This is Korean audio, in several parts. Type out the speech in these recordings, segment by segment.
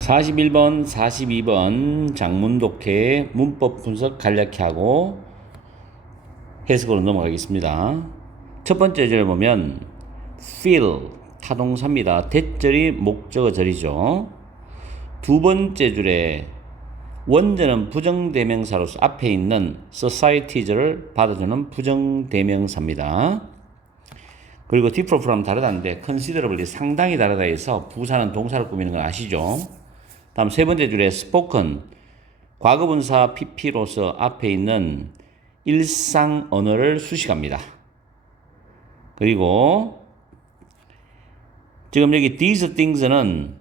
41번, 42번 장문 독해 문법 분석 간략히 하고 해석으로 넘어가겠습니다. 첫 번째 절에 보면 feel 타동사입니다. 대절이 목적어절이죠. 두 번째 줄에 원제는 부정대명사로서 앞에 있는 society절을 받아주는 부정대명사입니다. 그리고 differ from 다르다는데 considerably 상당히 다르다 해서 부사는 동사를 꾸미는 건 아시죠? 다음 세 번째 줄에 spoken 과거분사 pp로서 앞에 있는 일상 언어를 수식합니다. 그리고 지금 여기 these things는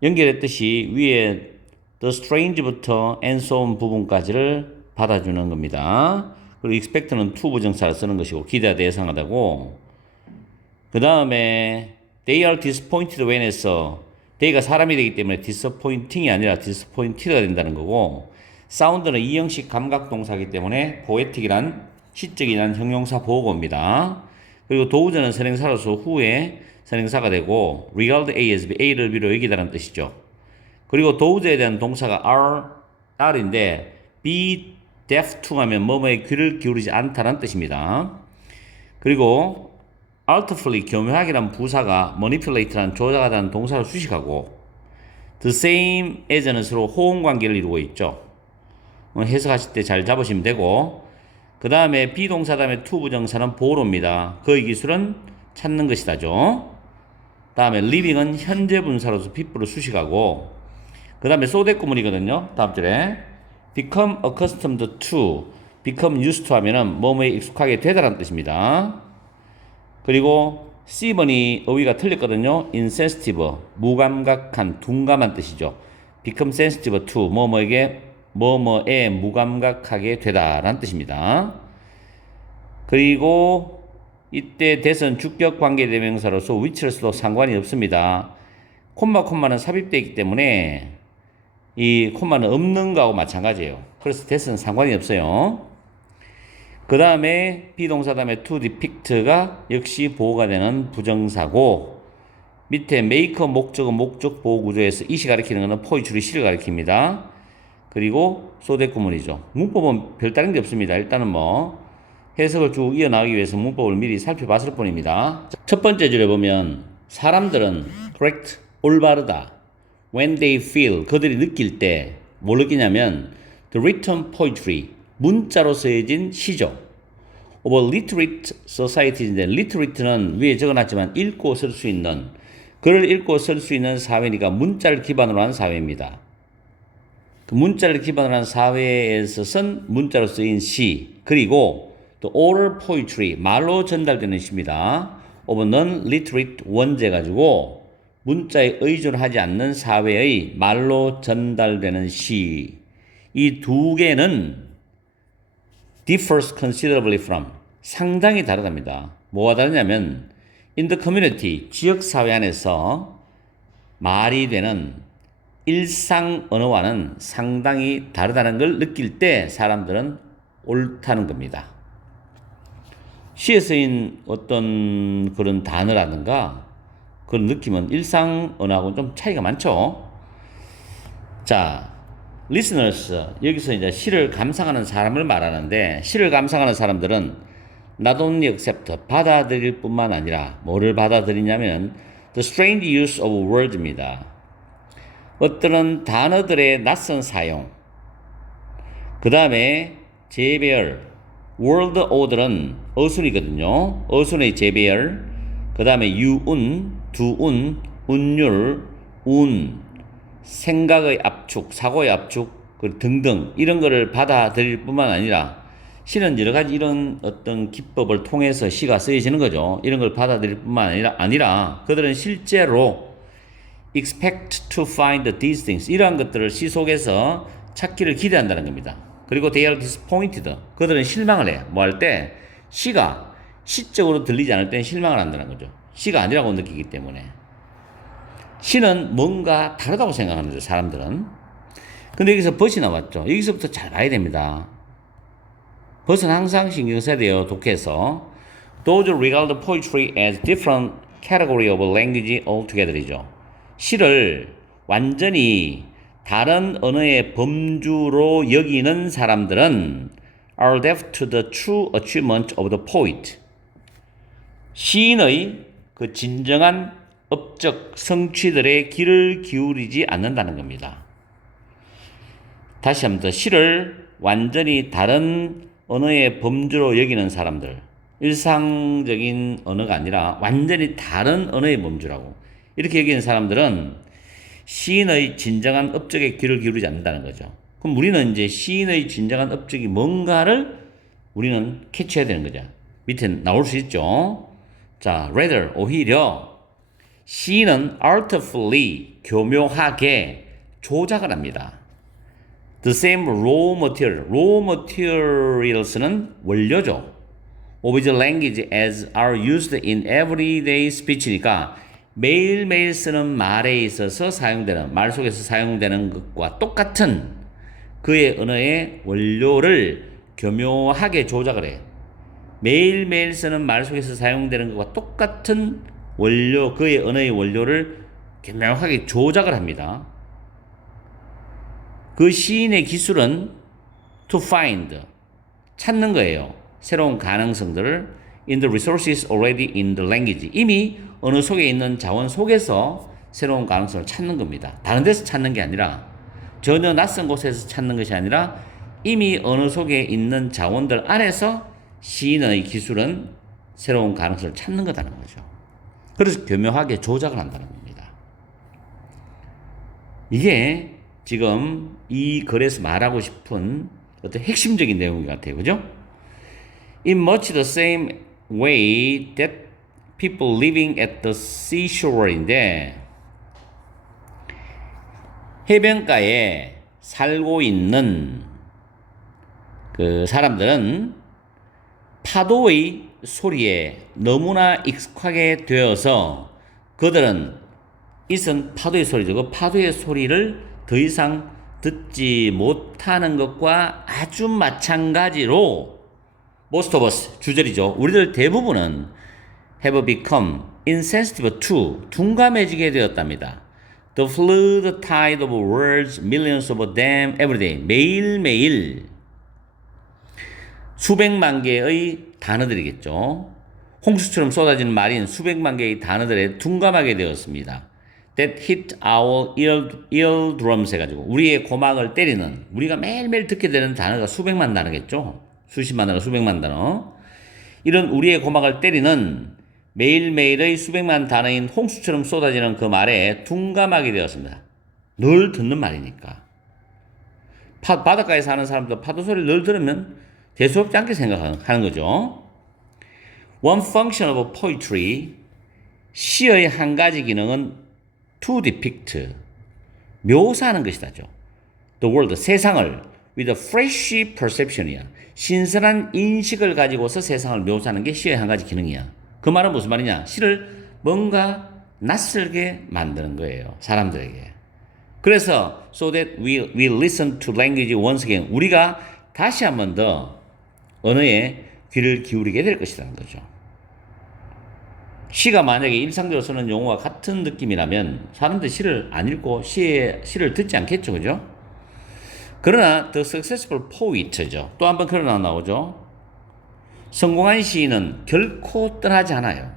연결했듯이 위에 the strange부터 and so on 부분까지를 받아주는 겁니다. 그리고 expect는 to 부정사를 쓰는 것이고 기대하다 예상하다고. 그 다음에 they are disappointed when에서 they가 사람이 되기 때문에 disappointing이 아니라 disappointed가 된다는 거고, 사운드는 이형식 감각동사이기 때문에 poetic이란 시적이란 형용사 보호구입니다. 그리고 도우저는 선행사로서 후에 선행사가 되고 regard A as B, A를 B로 여기다라는 뜻이죠. 그리고 도우저에 대한 동사가 R인데 be deaf to 하면 뭐뭐에 귀를 기울이지 않다라는 뜻입니다. 그리고 artfully 교묘하게란 부사가 manipulate란 조작하다는 동사를 수식하고 the same as는 서로 호응 관계를 이루고 있죠. 해석하실 때 잘 잡으시면 되고, 그 다음에 비동사 다음에 to 부정사는 보로입니다. 그의 기술은 찾는 것이다죠. 다음에 living은 현재 분사로서 people을 수식하고, 그 다음에 so that 구문이거든요. 다음 줄에 become accustomed to, become used to 하면은 뭐뭐에 익숙하게 되다라는 뜻입니다. 그리고 C번이 어휘가 틀렸거든요. insensitive, 무감각한, 둔감한 뜻이죠. become sensitive to, 뭐뭐에 무감각하게 되다라는 뜻입니다. 그리고 이때 that은 주격 관계대명사로서 which를 써도 상관이 없습니다. 콤마는 삽입되어 있기 때문에 이 콤마는 없는 거하고 마찬가지예요. 그래서 that은 상관이 없어요. 그 다음에 비동사 다음에 to depict가 역시 보호가 되는 부정사고, 밑에 make 목적은 목적 보호 구조에서 it이 가리키는 것은 포이츄리 시를 가리킵니다. 그리고 so that 구문이죠. 문법은 별다른 게 없습니다. 일단은 해석을 쭉 이어나가기 위해서 문법을 미리 살펴봤을 뿐입니다. 첫 번째 줄에 보면 사람들은 correct, 올바르다, when they feel, 그들이 느낄 때 뭘 느끼냐면 the written poetry, 문자로 쓰여진 시죠. of literate societies인데 literate는 위에 적어놨지만 읽고 쓸 수 있는, 글을 읽고 쓸 수 있는 사회니까 문자를 기반으로 한 사회입니다. 그 문자를 기반으로 한 사회에서 쓴 문자로 쓰인 시, 그리고 또 oral poetry, 말로 전달되는 시입니다. of non-literate 원제 가지고 문자에 의존하지 않는 사회의 말로 전달되는 시, 이 두 개는 differs considerably from, 상당히 다르답니다. 뭐가 다르냐면 in the community, 지역사회 안에서 말이 되는 일상 언어와는 상당히 다르다는 걸 느낄 때 사람들은 옳다는 겁니다. 시에 쓰인 어떤 그런 단어라든가 그런 느낌은 일상 언어하고는 좀 차이가 많죠. 자, listeners, 여기서 이제 시를 감상하는 사람을 말하는데, 시를 감상하는 사람들은 not only accept, 받아들일 뿐만 아니라 뭐를 받아들이냐면 the strange use of words입니다. 어떤 단어들의 낯선 사용, 그 다음에 재배열, word order은 어순이거든요. 어순의 재배열, 그 다음에 유운, 두운, 운율, 운, 생각의 압축, 사고의 압축 등등 이런 거를 받아들일 뿐만 아니라 시는 여러 가지 이런 어떤 기법을 통해서 시가 쓰여지는 거죠. 이런 걸 받아들일 뿐만 아니라 그들은 실제로 expect to find these things, 이러한 것들을 시 속에서 찾기를 기대한다는 겁니다. 그리고 they are disappointed, 그들은 실망을 해요. 뭐 할 때? 시가 시적으로 들리지 않을 때는 실망을 한다는 거죠. 시가 아니라고 느끼기 때문에. 시는 뭔가 다르다고 생각하는 거죠, 사람들은. 근데 여기서 벗이 나왔죠. 여기서부터 잘 봐야 됩니다. 벗은 항상 신경 써야 돼요, 독해에서. Those regard poetry as different category of language altogether이죠. 시를 완전히 다른 언어의 범주로 여기는 사람들은 are deaf to the true achievement of the poet. 시인의 그 진정한 업적 성취들의 귀를 기울이지 않는다는 겁니다. 다시 한번 더 시를 완전히 다른 언어의 범주로 여기는 사람들, 일상적인 언어가 아니라 완전히 다른 언어의 범주라고 이렇게 여기는 사람들은 시인의 진정한 업적에 귀를 기울이지 않는다는 거죠. 그럼 우리는 이제 시인의 진정한 업적이 뭔가를 우리는 캐치해야 되는 거죠. 밑에 나올 수 있죠. 자, rather 오히려 시인은 artfully 교묘하게 조작을 합니다. The same raw materials는 원료죠. of the language as are used in everyday speech니까 매일매일 쓰는 말에 있어서 사용되는, 말 속에서 사용되는 것과 똑같은 그의 언어의 원료를 교묘하게 조작을 해. 매일매일 쓰는 말 속에서 사용되는 것과 똑같은 원료, 그의 언어의 원료를 교묘하게 조작을 합니다. 그 시인의 기술은 to find, 찾는 거예요. 새로운 가능성들을 in the resources already in the language. 이미 언어 속에 있는 자원 속에서 새로운 가능성을 찾는 겁니다. 다른 데서 찾는 게 아니라, 전혀 낯선 곳에서 찾는 것이 아니라 이미 언어 속에 있는 자원들 안에서 시인의 기술은 새로운 가능성을 찾는 거다는 거죠. 그래서 교묘하게 조작을 한다는 겁니다. 이게 지금 이 글에서 말하고 싶은 어떤 핵심적인 내용 같아요. 그죠? In much the same way that people living at the seashore인데, 해변가에 살고 있는 그 사람들은 파도의 소리에 너무나 익숙하게 되어서 그들은 이선 파도의 소리죠. 그 파도의 소리를 더 이상 듣지 못하는 것과 아주 마찬가지로 most of us, 주절이죠. 우리들 대부분은 have become insensitive to, 둔감해지게 되었답니다. The flood tide of words, millions of them every day. 매일매일 수백만 개의 단어들이겠죠. 홍수처럼 쏟아지는 말인 수백만 개의 단어들에 둔감하게 되었습니다. That hit our eardrums 해가지고 우리의 고막을 때리는, 우리가 매일매일 듣게 되는 단어가 수백만 단어겠죠. 수십만 단어, 수백만 단어. 이런 우리의 고막을 때리는 매일매일의 수백만 단어인 홍수처럼 쏟아지는 그 말에 둔감하게 되었습니다. 늘 듣는 말이니까. 바닷가에 사는 사람도 파도 소리를 늘 들으면 대수롭지 않게 생각하는 거죠. One function of poetry, 시의 한 가지 기능은 to depict, 묘사하는 것이다죠. The world, 세상을 with a fresh perception이야. 신선한 인식을 가지고서 세상을 묘사하는 게 시의 한 가지 기능이야. 그 말은 무슨 말이냐? 시를 뭔가 낯설게 만드는 거예요. 사람들에게. 그래서 so that we listen to language once again. 우리가 다시 한 번 더 언어에 귀를 기울이게 될 것이라는 거죠. 시가 만약에 일상적으로 쓰는 용어와 같은 느낌이라면 사람들이 시를 안 읽고 시를 듣지 않겠죠. 그죠? 그러나 the successful poet죠. 또 한 번 그러나 나오죠. 성공한 시인은 결코 떠나지 않아요.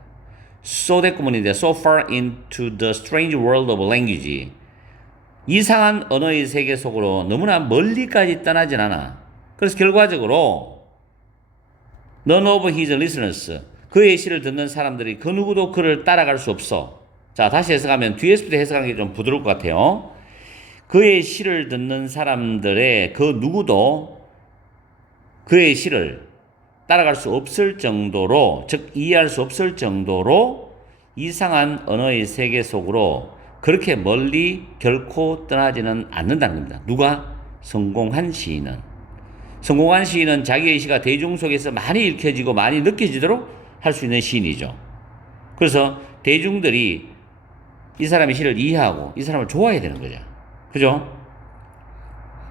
So that 구문인데 so far into the strange world of language. 이상한 언어의 세계 속으로 너무나 멀리까지 떠나진 않아. 그래서 결과적으로 none of his listeners, 그의 시를 듣는 사람들이 그 누구도 그를 따라갈 수 없어. 자, 다시 해석하면 뒤에서부터 해석하는 게 좀 부드러울 것 같아요. 그의 시를 듣는 사람들의 그 누구도 그의 시를 따라갈 수 없을 정도로, 즉 이해할 수 없을 정도로 이상한 언어의 세계 속으로 그렇게 멀리 결코 떠나지는 않는다는 겁니다. 누가? 성공한 시인은. 성공한 시인은 자기의 시가 대중 속에서 많이 읽혀지고 많이 느껴지도록 할 수 있는 시인이죠. 그래서 대중들이 이 사람의 시를 이해하고 이 사람을 좋아해야 되는 거죠. 그죠?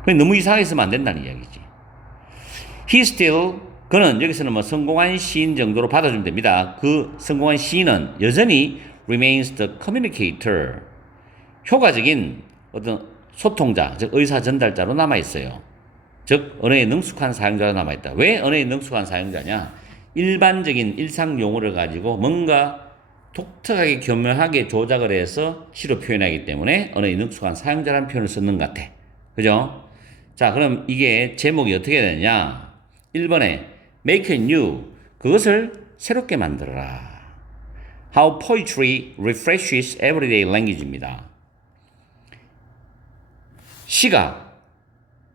너무 이상하게 쓰면 안 된다는 이야기지. He still, 그는 여기서는 뭐 성공한 시인 정도로 받아주면 됩니다. 그 성공한 시인은 여전히 remains the communicator, 효과적인 어떤 소통자, 즉 의사 전달자로 남아 있어요. 즉 언어에 능숙한 사용자로 남아 있다. 왜 언어에 능숙한 사용자냐? 일반적인 일상 용어를 가지고 뭔가 독특하게 교묘하게 조작을 해서 시로 표현하기 때문에 언어에 능숙한 사용자라는 표현을 쓰는 것 같아. 그죠? 자, 그럼 이게 제목이 어떻게 되느냐? 1번에 make it new. 그것을 새롭게 만들어라. How poetry refreshes everyday language입니다. 시가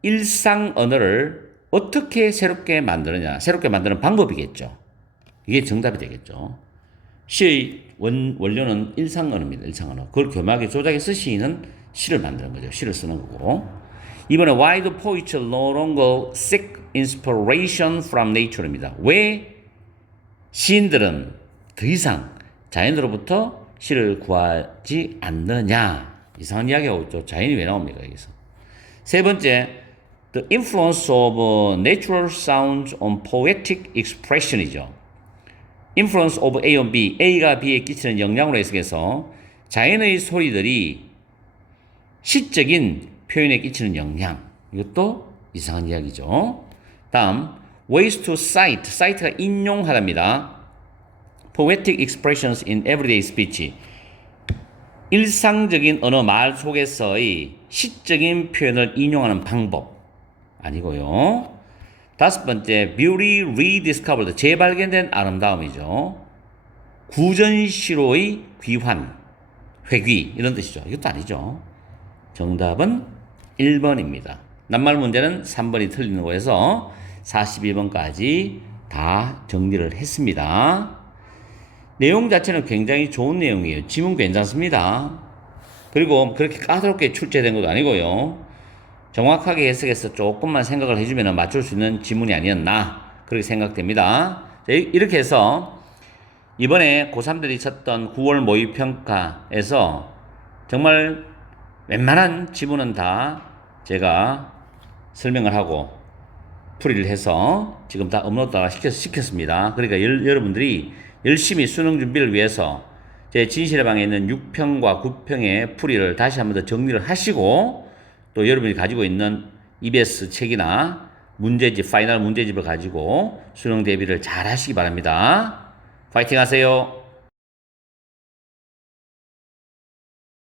일상 언어를 어떻게 새롭게 만드느냐. 새롭게 만드는 방법이겠죠. 이게 정답이 되겠죠. 시의 원료는 일상 언어입니다. 일상 언어. 그걸 교묘하게 조작해서 시인은 시를 만드는 거죠. 시를 쓰는 거고. 이번에 why do poets no longer seek inspiration from nature입니다. 왜 시인들은 더 이상 자연으로부터 시를 구하지 않느냐. 이상한 이야기하고 있죠. 자연이 왜 나옵니까 여기서. 세 번째, the influence of natural sounds on poetic expression이죠. influence of A on B, A가 B에 끼치는 영향으로 해석해서 자연의 소리들이 시적인 표현에 끼치는 영향. 이것도 이상한 이야기죠. 다음, ways to cite, cite가 인용하답니다. poetic expressions in everyday speech. 일상적인 언어 말 속에서의 시적인 표현을 인용하는 방법 아니고요. 다섯 번째, beauty rediscovered, 재발견된 아름다움이죠. 구전시로의 귀환, 회귀 이런 뜻이죠. 이것도 아니죠. 정답은 1번입니다. 낱말 문제는 3번이 틀리는 거에서 42번까지 다 정리를 했습니다. 내용 자체는 굉장히 좋은 내용이에요. 지문 괜찮습니다. 그리고 그렇게 까다롭게 출제된 것도 아니고요. 정확하게 해석해서 조금만 생각을 해주면 맞출 수 있는 지문이 아니었나 그렇게 생각됩니다. 이렇게 해서 이번에 고3들이 쳤던 9월 모의평가에서 정말 웬만한 지문은 다 제가 설명을 하고 풀이를 해서 지금 다 업로드가 시켰습니다. 그러니까 여러분들이 열심히 수능 준비를 위해서 제 진실의 방에 있는 6평과 9평의 풀이를 다시 한번 더 정리를 하시고 또 여러분이 가지고 있는 EBS 책이나 문제집, 파이널 문제집을 가지고 수능 대비를 잘 하시기 바랍니다. 파이팅 하세요.